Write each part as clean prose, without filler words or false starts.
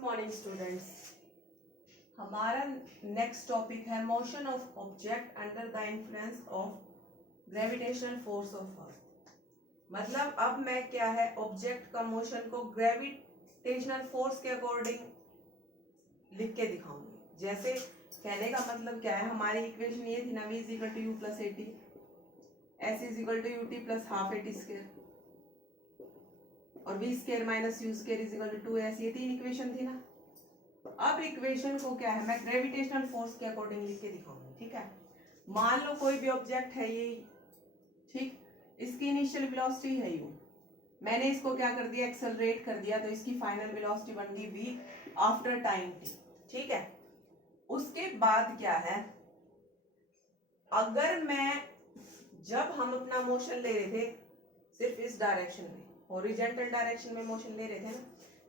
Morning students. हमारा next topic है motion of object under the influence of gravitational force of earth. मतलब अब मैं क्या है ऑब्जेक्ट का मोशन को ग्रेविटेशनल फोर्स के अकॉर्डिंग लिख के दिखाऊंगी। जैसे कहने का मतलब क्या है, हमारी इक्वेशन ये थी ना, v is equal to U plus A T, S is equal to U T plus half A T square और v square minus U square is equal to 2s। ये तीन इक्वेशन थी ना। अब इक्वेशन को क्या है मैं ग्रेविटेशनल फोर्स के अकॉर्डिंग लिख के दिखाऊंगी। ठीक है, मान लो कोई भी ऑब्जेक्ट है ये, ठीक, इसकी इनिशियल वेलोसिटी है यू, मैंने इसको क्या कर दिया एक्सेलरेट कर दिया, तो इसकी फाइनल वेलोसिटी बन गई v आफ्टर टाइम t। ठीक है, उसके बाद क्या है, अगर मैं जब हम अपना मोशन ले रहे थे सिर्फ इस डायरेक्शन में, हॉरिजॉन्टल डायरेक्शन में मोशन ले रहे थे ना,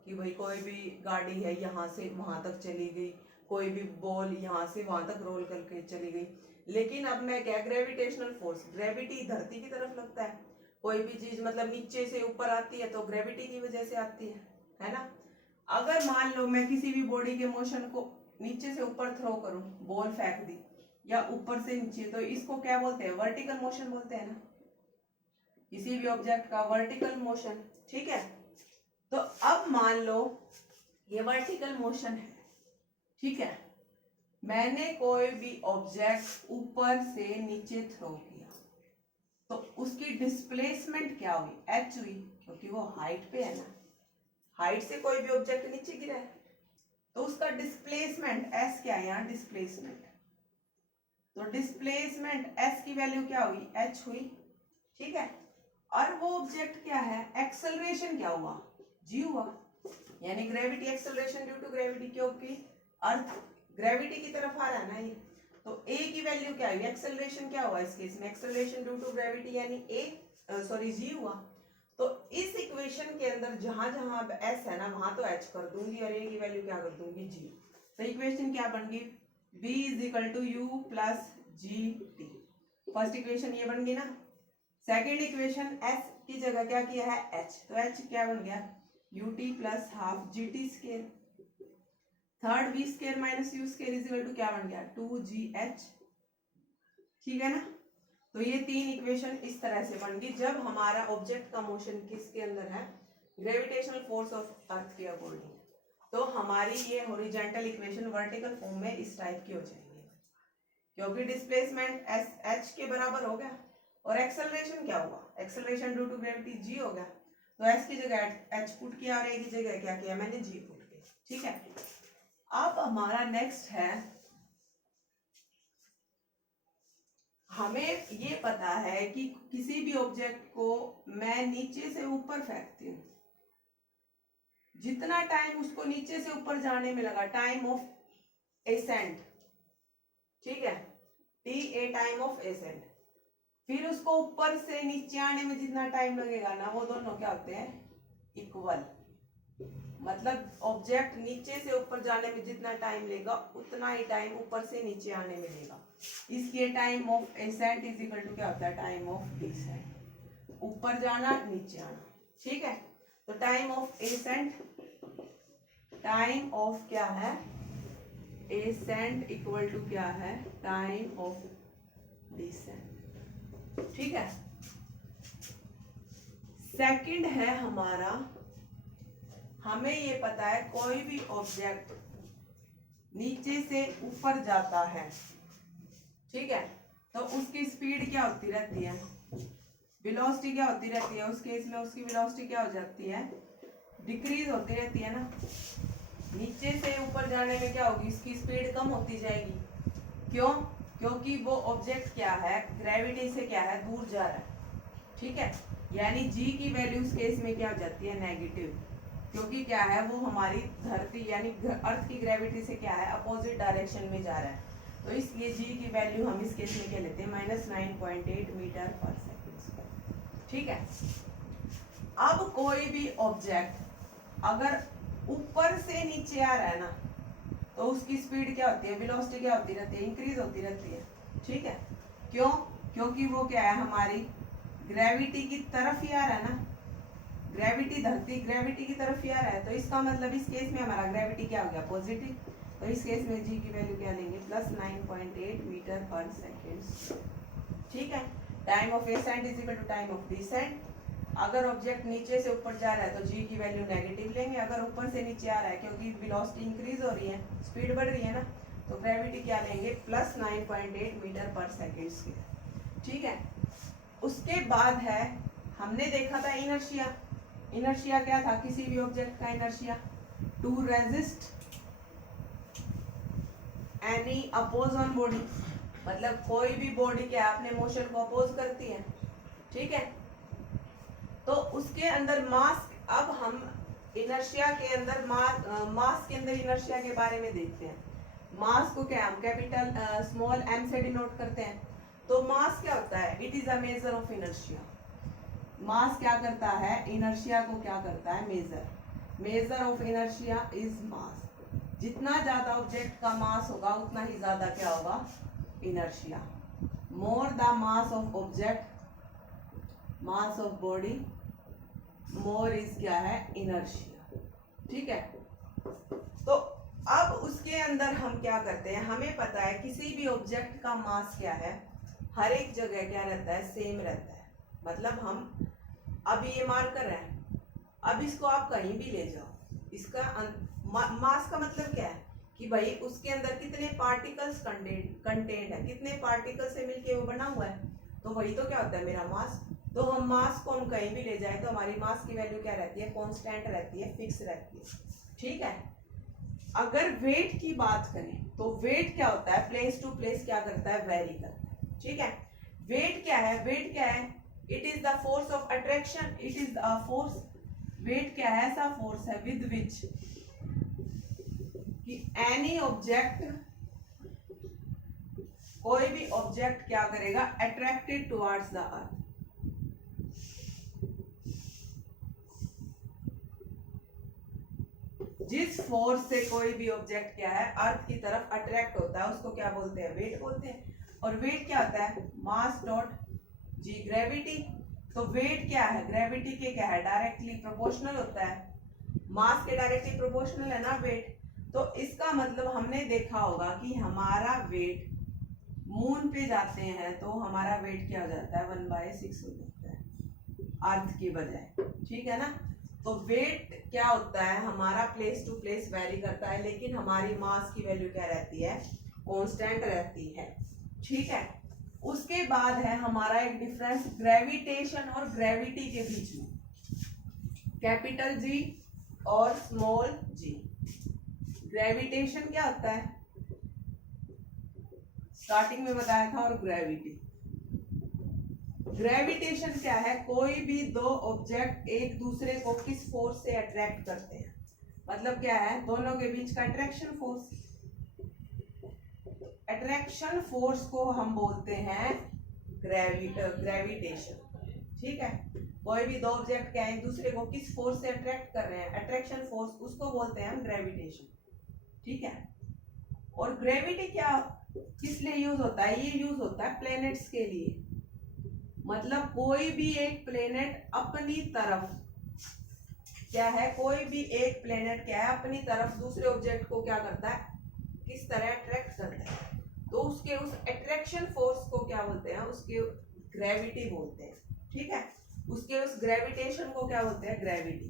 कि भाई कोई भी गाड़ी है यहाँ से वहां तक चली गई, कोई भी बॉल यहाँ से वहां तक रोल करके चली गई। लेकिन अब मैं क्या, ग्रेविटेशनल फोर्स, ग्रेविटी धरती की तरफ लगता है, कोई भी चीज मतलब नीचे से ऊपर आती है तो ग्रेविटी की वजह से आती है ना। अगर मान लो मैं किसी भी बॉडी के मोशन को नीचे से ऊपर थ्रो करूं, बॉल फेंक दी या ऊपर से नीचे, तो इसको क्या बोलते हैं, वर्टिकल मोशन बोलते हैं ना, किसी भी ऑब्जेक्ट का वर्टिकल मोशन। ठीक है, तो अब मान लो ये वर्टिकल मोशन है। ठीक है, मैंने कोई भी ऑब्जेक्ट ऊपर से नीचे थ्रो किया तो उसकी डिस्प्लेसमेंट क्या हुई, h हुई, क्योंकि वो हाइट पे है ना, हाइट से कोई भी ऑब्जेक्ट नीचे गिरा है तो उसका डिस्प्लेसमेंट s क्या है यहाँ, डिस्प्लेसमेंट, तो डिस्प्लेसमेंट s की वैल्यू क्या हुई, h हुई। ठीक है, और वो ऑब्जेक्ट क्या है, एक्सेलरेशन क्या हुआ, g हुआ, यानी gravity acceleration due to gravity, क्योंकि अर्थ ग्रेविटी की तरफ आ रहा है ना ये, तो a की वैल्यू क्या हुई, एक्सेलरेशन क्या हुआ इस केस में, एक्सेलरेशन ड्यू टू ग्रेविटी यानी g हुआ। तो इस इक्वेशन के अंदर जहां जहां अब s है ना वहां तो h कर दूंगी और a की वैल्यू क्या कर दूंगी, g। तो इक्वेशन क्या बन गई, v is equal to U plus G T. First equation ये बन गई ना। सेकेंड इक्वेशन s की जगह क्या किया है, h, तो h क्या बन गया, U T plus half G T square. Third v square minus U square is equal to क्या बन गया, 2gh। ठीक है ना, तो ये तीन इक्वेशन इस तरह से बन गई जब हमारा ऑब्जेक्ट का मोशन किसके अंदर है, ग्रेविटेशनल फोर्स ऑफ अर्थ के अकॉर्डिंग। तो हमारी ये हॉरिजॉन्टल इक्वेशन वर्टिकल फॉर्म में इस टाइप की हो जाएंगे, क्योंकि डिस्प्लेसमेंट h के बराबर हो गया और एक्सेलरेशन क्या हुआ, acceleration due to gravity g हो गया, तो s की जगह h पुट किया और a की जगह क्या किया मैंने, g पुट किया। ठीक है, अब हमारा नेक्स्ट है, हमें ये पता है कि किसी भी ऑब्जेक्ट को मैं नीचे से ऊपर फेंकती हूँ, जितना टाइम उसको नीचे से ऊपर जाने में लगा, टाइम ऑफ एसेंट, ठीक है, T A time of accent, फिर उसको ऊपर से नीचे आने में जितना टाइम लगेगा ना, वो दोनों क्या होते हैं, इक्वल। मतलब ऑब्जेक्ट नीचे से ऊपर जाने में जितना टाइम लेगा उतना ही टाइम ऊपर से नीचे आने में लेगा। इसलिए time of ascent is equal to क्या होता है, टाइम ऑफ डिसेंट, ऊपर जाना नीचे आना। ठीक है, तो time of accent, time of क्या है, एसेंट इक्वल टू क्या है, टाइम ऑफ डिसेंट। ठीक है, सेकंड है हमारा, हमें ये पता है कोई भी ऑब्जेक्ट नीचे से ऊपर जाता है, ठीक है, तो उसकी स्पीड क्या होती रहती है, वेलोसिटी क्या होती रहती है, उस केस में उसकी वेलोसिटी क्या हो जाती है, डिक्रीज होती रहती है ना। नीचे से ऊपर जाने में क्या होगी, इसकी स्पीड कम होती जाएगी, क्यों, क्योंकि वो ऑब्जेक्ट क्या है, ग्रेविटी से क्या है, दूर जा रहा है। ठीक है, यानी g की वैल्यू उस केस में क्या हो जाती है, नेगेटिव, क्योंकि क्या है वो हमारी धरती यानी अर्थ की ग्रेविटी से क्या है, अपोजिट डायरेक्शन में जा रहा है, तो इसलिए g की वैल्यू हम इस केस में क्या लेते हैं, -9.8 मीटर पर सेकेंड। ठीक है, अब कोई भी ऑब्जेक्ट अगर ऊपर से नीचे आ रहा है ना, तो उसकी स्पीड क्या होती है, वेलोसिटी क्या होती रहती है, इंक्रीज होती रहती है। ठीक है, क्यों, क्योंकि वो क्या है, हमारी ग्रेविटी की तरफ ही आ रहा है ना, ग्रेविटी धरती ग्रेविटी की तरफ ही आ रहा है, तो इसका मतलब इस केस में हमारा ग्रेविटी क्या हो गया, पॉजिटिव। तो इस केस में जी की वैल्यू क्या लेंगे, +9.8 मीटर पर सेकेंड। ठीक है। Time of ascent is equal to time of descent. अगर ऑब्जेक्ट नीचे से ऊपर जा रहा है तो जी की वैल्यू नेगेटिव लेंगे, अगर ऊपर से नीचे आ रहा है क्योंकि वेलोसिटी इंक्रीज हो रही है, स्पीड बढ़ रही है ना, तो ग्रेविटी क्या लेंगे, +9.8 मीटर पर सेकेंड स्क्वायर। ठीक है। उसके बाद है, हमने देखा था इनर्शिया। इनर्शिया क्या था किसी भी ऑब्जेक्ट का inertia, to resist any oppose on body, मतलब कोई भी बॉडी क्या अपने मोशन को अपोज करती है। ठीक है। तो उसके अंदर मास, अब हम इनर्शिया के अंदर मास के अंदर इनर्शिया के बारे में देखते हैं। मास को क्या हम कैपिटल स्मॉल m से डिनोट करते हैं। तो मास क्या होता है, it is a measure of inertia. Mass क्या करता है, इनर्शिया को क्या करता है, measure of inertia is mass. जितना ज्यादा ऑब्जेक्ट का मास होगा उतना ही ज्यादा क्या होगा, inertia. More the mass of object, mass of body, more is क्या है, इनर्शिया। ठीक है। तो अब उसके अंदर हम क्या करते हैं, हमें पता है किसी भी ऑब्जेक्ट का मास क्या है, हर एक जगह क्या रहता है, सेम रहता है। मतलब हम अब ये मार्कर है, अब इसको आप कहीं भी ले जाओ, इसका मास का मतलब क्या है कि भाई उसके अंदर कितने पार्टिकल्स कंटेंट है, कितने पार्टिकल से मिलके वो बना हुआ है, तो वही तो क्या होता है मेरा मास। तो हम मास को हम कहीं भी ले जाए तो हमारी मास की वैल्यू क्या रहती है, कांस्टेंट रहती है, फिक्स रहती है। ठीक है। अगर वेट की बात करें तो वेट क्या होता है, प्लेस टू प्लेस क्या करता है, वेरी करता है। ठीक है। वेट क्या है, वेट क्या है, it is the force of attraction, it is the force. Weight क्या है, ऐसा फोर्स है विद विच कि एनी ऑब्जेक्ट, कोई भी ऑब्जेक्ट क्या करेगा, अट्रैक्टेड टुवर्ड्स द अर्थ। जिस फोर्स से कोई भी ऑब्जेक्ट क्या है अर्थ की तरफ अट्रैक्ट होता है उसको क्या बोलते हैं, वेट बोलते हैं। और वेट क्या होता है, मास डॉट जी ग्रेविटी। तो वेट क्या है, ग्रेविटी के क्या है, डायरेक्टली प्रोपोर्शनल होता है। मास के डायरेक्टली प्रोपोर्शनल है ना वेट। तो इसका मतलब हमने देखा होगा कि हमारा वेट, मून पे जाते हैं तो हमारा वेट क्या हो जाता है, 1/6 हो जाता है अर्थ की बजाय। ठीक है ना। तो वेट क्या होता है हमारा, प्लेस टू प्लेस वेरी करता है, लेकिन हमारी मास की वैल्यू क्या रहती है, कांस्टेंट रहती है। ठीक है। उसके बाद है हमारा एक डिफरेंस ग्रेविटेशन और ग्रेविटी के बीच में, कैपिटल जी और स्मॉल जी। ग्रेविटेशन क्या होता है, स्टार्टिंग में बताया था, और ग्रेविटी, ग्रेविटेशन क्या है, कोई भी दो ऑब्जेक्ट एक दूसरे को किस फोर्स से अट्रैक्ट करते हैं, मतलब क्या है, दोनों के बीच का अट्रैक्शन फोर्स। अट्रैक्शन फोर्स को हम बोलते हैं ग्रेविटेशन। ठीक है। कोई भी दो ऑब्जेक्ट क्या है एक दूसरे को किस फोर्स से अट्रैक्ट कर रहे हैं, अट्रैक्शन फोर्स, उसको बोलते हैं हम ग्रेविटेशन। ठीक है। और ग्रेविटी क्या किस लिए यूज होता है, ये यूज होता है प्लैनेट्स के लिए। मतलब कोई भी एक प्लेनेट अपनी तरफ क्या है, कोई भी एक प्लेनेट क्या है अपनी तरफ दूसरे ऑब्जेक्ट को क्या करता है, किस तरह अट्रैक्ट करता है, तो उसके उस अट्रैक्शन फोर्स को क्या बोलते हैं, उसके ग्रेविटी बोलते हैं। ठीक है। उसके उस ग्रेविटेशन को क्या बोलते हैं, ग्रेविटी।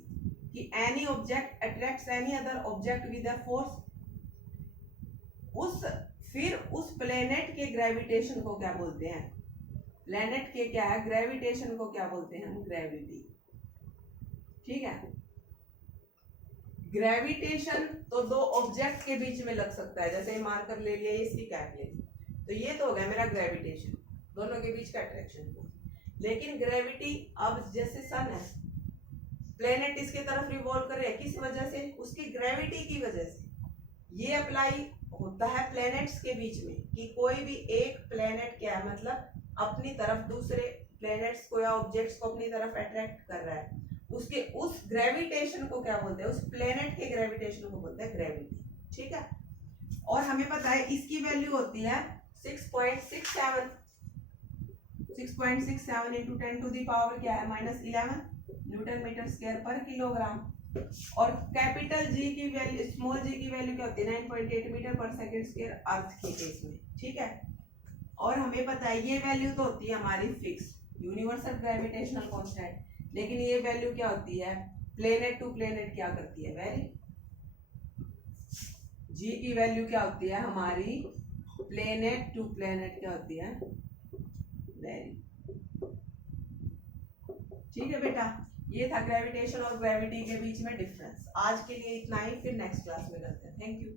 कि any object attracts any other object with a force, फिर उस प्लेनेट के ग्रेविटेशन को क्या बोलते हैं, प्लेनेट के क्या है ग्रेविटेशन को क्या बोलते हैं हम, ग्रेविटी। ठीक है। ग्रेविटेशन तो दो ऑब्जेक्ट के बीच में लग सकता है, जैसे मार्कर ले लिया, इसकी कैप ले ली, तो ये तो हो गया मेरा ग्रेविटेशन, दोनों के बीच का अट्रैक्शन फोर्स। लेकिन ग्रेविटी, अब जैसे सन है, प्लेनेट इसके तरफ रिवॉल्व कर रहे हैं, किस वजह से, उसकी ग्रेविटी की वजह से। ये अप्लाई होता है प्लैनेट्स के बीच में कि कोई भी एक प्लैनेट क्या है, मतलब अपनी तरफ दूसरे प्लैनेट्स को या ऑब्जेक्ट्स को अपनी तरफ अट्रैक्ट कर रहा है, उसके उस ग्रेविटेशन को क्या बोलते हैं, उस प्लैनेट के ग्रेविटेशन को बोलते हैं ग्रेविटी। ठीक है। और हमें पता है इसकी वैल्यू होती है 6.67 6.67 × 10⁻⁻11 न्यूटन मीटर स्क्वायर पर किलोग्राम। और कैपिटल जी की वैल्यू, स्मॉल जी की वैल्यू क्या होती है 9.8 मीटर पर सेकंड स्क्वायर अर्थ के केस में, ठीक है। और हमें पता है ये वैल्यू तो होती है हमारी फिक्स, यूनिवर्सल ग्रेविटेशनल कांस्टेंट, लेकिन ये वैल्यू क्या होती है प्लेनेट टू प्लेनेट क्या करती है वेरी। जी की वैल्यू क्या होती है हमारी प्लेनेट टू प्लेनेट क्या होती है वेरी, ठीक है बेटा। ये था ग्रेविटेशन और ग्रेविटी के बीच में डिफरेंस। आज के लिए इतना ही, फिर नेक्स्ट क्लास में करते हैं। Thank you.